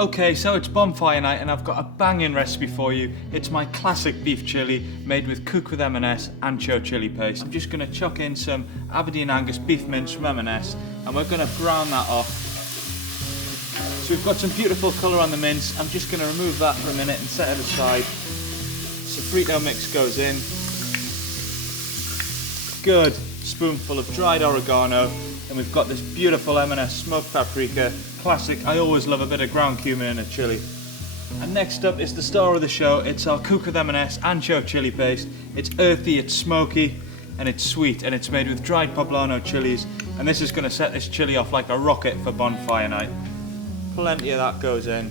Okay, so it's bonfire night and I've got a banging recipe for you. It's my classic beef chilli made with cook with M&S ancho chili paste. I'm just going to chuck in some Aberdeen Angus beef mince from M&S and we're going to brown that off. So we've got some beautiful colour on the mince. I'm just going to remove that for a minute and set it aside. Sofrito mix goes in. Good spoonful of dried oregano, and we've got this beautiful M&S smoked paprika. Classic, I always love a bit of ground cumin in a chili. And next up is the star of the show. It's our cook with M&S ancho chili paste. It's earthy, it's smoky, and it's sweet, and it's made with dried poblano chilies. And this is going to set this chili off like a rocket for bonfire night. Plenty of that goes in.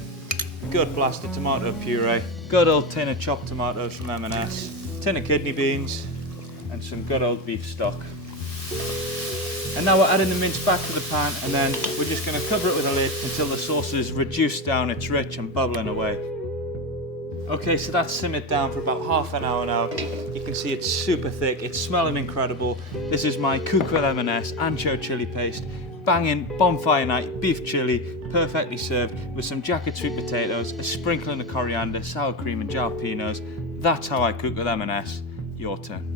Good blast of tomato puree. Good old tin of chopped tomatoes from M&S. Tin of kidney beans, and some good old beef stock. And now we're adding the mince back to the pan, and then we're just going to cover it with a lid until the sauce is reduced down, it's rich and bubbling away. Okay, so that's simmered down for about half an hour now. You can see it's super thick, it's smelling incredible. This is my cook with M&S ancho chili paste. Banging bonfire night beef chili, perfectly served with some jacket sweet potatoes, a sprinkling of coriander, sour cream and jalapenos. That's how I cook with M&S. Your turn.